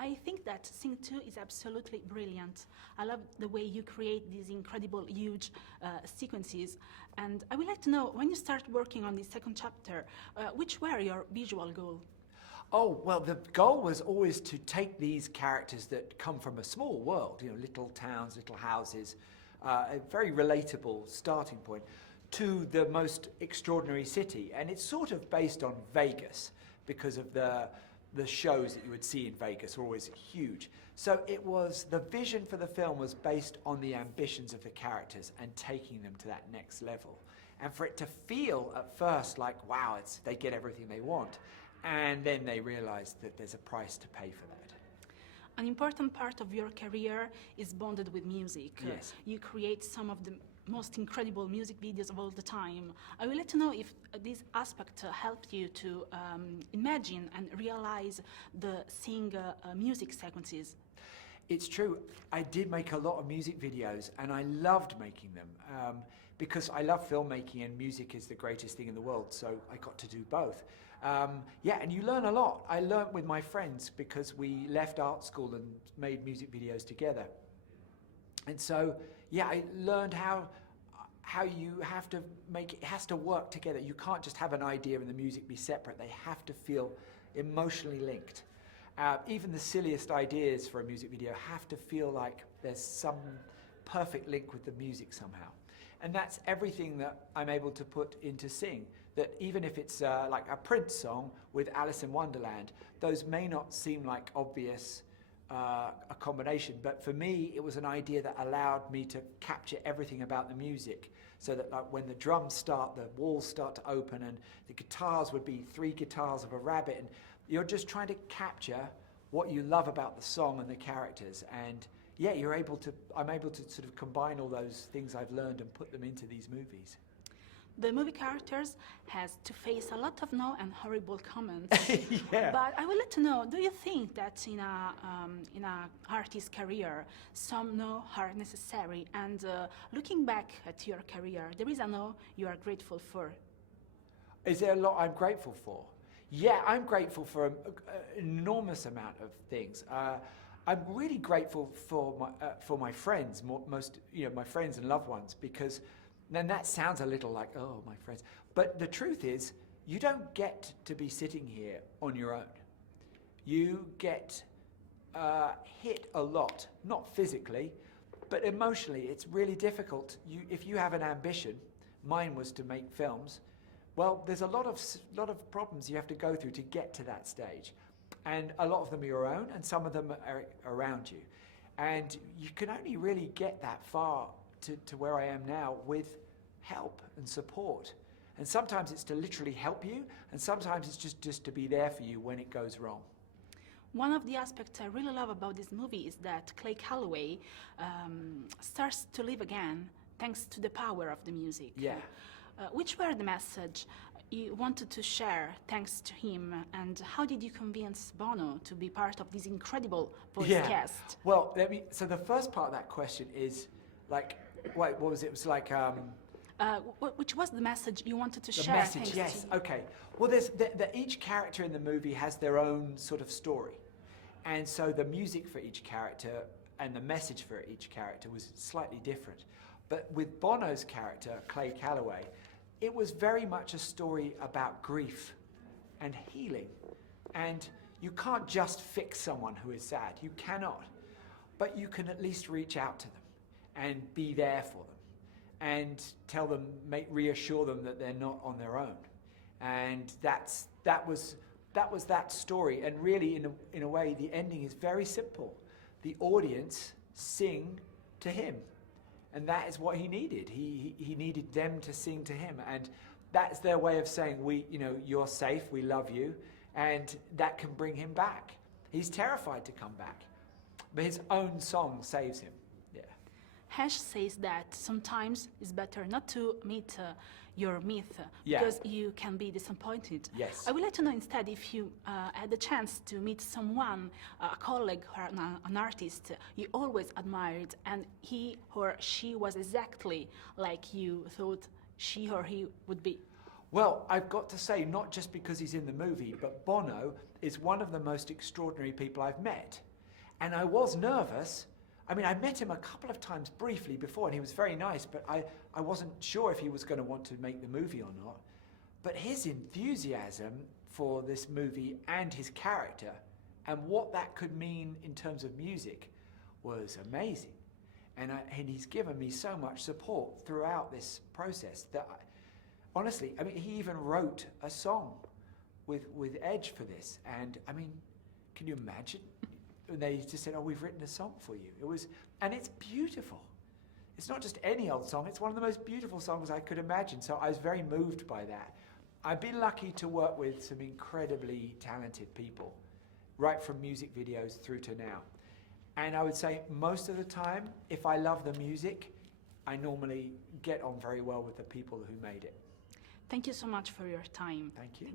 I think that Sing 2 is absolutely brilliant. I love the way you create these incredible, huge sequences. And I would like to know, when you start working on the second chapter, which were your visual goals? Oh, well, the goal was always to take these characters that come from a small world, little towns, little houses, a very relatable starting point, to the most extraordinary city. And it's sort of based on Vegas because of the shows that you would see in Vegas are always huge. So the vision for the film was based on the ambitions of the characters and taking them to that next level. And for it to feel at first like, wow, they get everything they want. And then they realize that there's a price to pay for that. An important part of your career is bonded with music. Yes. You create some of the most incredible music videos of all the time. I would like to know if this aspect helped you to imagine and realize the Sing music sequences. It's true. I did make a lot of music videos, and I loved making them because I love filmmaking, and music is the greatest thing in the world, so I got to do both. And you learn a lot. I learned with my friends because we left art school and made music videos together. And so, I learned how you have to make it has to work together. You can't just have an idea and the music be separate. They have to feel emotionally linked. Even the silliest ideas for a music video have to feel like there's some perfect link with the music somehow. And that's everything that I'm able to put into Sing. That even if it's like a Prince song with Alice in Wonderland, those may not seem like obvious a combination, but for me it was an idea that allowed me to capture everything about the music, so that like when the drums start, the walls start to open, and the guitars would be 3 guitars of a rabbit, and you're just trying to capture what you love about the song and the characters. And I'm able to sort of combine all those things I've learned and put them into these movies. The movie characters has to face a lot of no and horrible comments. Yeah. But I would like to know, do you think that in a artist's career, some no are necessary? And looking back at your career, there is a no you are grateful for? Is there a lot I'm grateful for? Yeah, I'm grateful for an enormous amount of things. I'm really grateful for my friends, my friends and loved ones, because then that sounds a little like, oh, my friends. But the truth is, you don't get to be sitting here on your own. You get hit a lot, not physically, but emotionally. It's really difficult. If you have an ambition, mine was to make films, well, there's a lot of problems you have to go through to get to that stage. And a lot of them are your own, and some of them are around you. And you can only really get that far to where I am now with help and support. And sometimes it's to literally help you, and sometimes it's just to be there for you when it goes wrong. One of the aspects I really love about this movie is that Clay Calloway starts to live again thanks to the power of the music. Yeah. Which were the message you wanted to share thanks to him, and how did you convince Bono to be part of this incredible voice cast? Well, so the first part of that question is like, what was it? It was like... which was the message you wanted to share? The message, yes, okay. Well, each character in the movie has their own sort of story. And so the music for each character and the message for each character was slightly different. But with Bono's character, Clay Calloway, it was very much a story about grief and healing. And you can't just fix someone who is sad. You cannot. But you can at least reach out to them and be there for them and tell them, reassure them that they're not on their own. And that was that story. And really, in a way, the ending is very simple. The audience sing to him. And that is what he needed. He needed them to sing to him. And that's their way of saying, you're safe, we love you. And that can bring him back. He's terrified to come back. But his own song saves him. Yeah. Hesh says that sometimes it's better not to meet your myth because you can be disappointed. Yes. I would like to know instead if you had the chance to meet someone, a colleague or an artist you always admired, and he or she was exactly like you thought she or he would be. Well, I've got to say, not just because he's in the movie, but Bono is one of the most extraordinary people I've met. And I was nervous. I mean, I met him a couple of times briefly before, and he was very nice, but I wasn't sure if he was going to want to make the movie or not. But his enthusiasm for this movie and his character and what that could mean in terms of music was amazing. And he's given me so much support throughout this process that, honestly, I mean, he even wrote a song with Edge for this. And, I mean, can you imagine? And they just said, oh, we've written a song for you. And it's beautiful. It's not just any old song, it's one of the most beautiful songs I could imagine. So I was very moved by that. I've been lucky to work with some incredibly talented people, right from music videos through to now. And I would say most of the time, if I love the music, I normally get on very well with the people who made it. Thank you so much for your time. Thank you.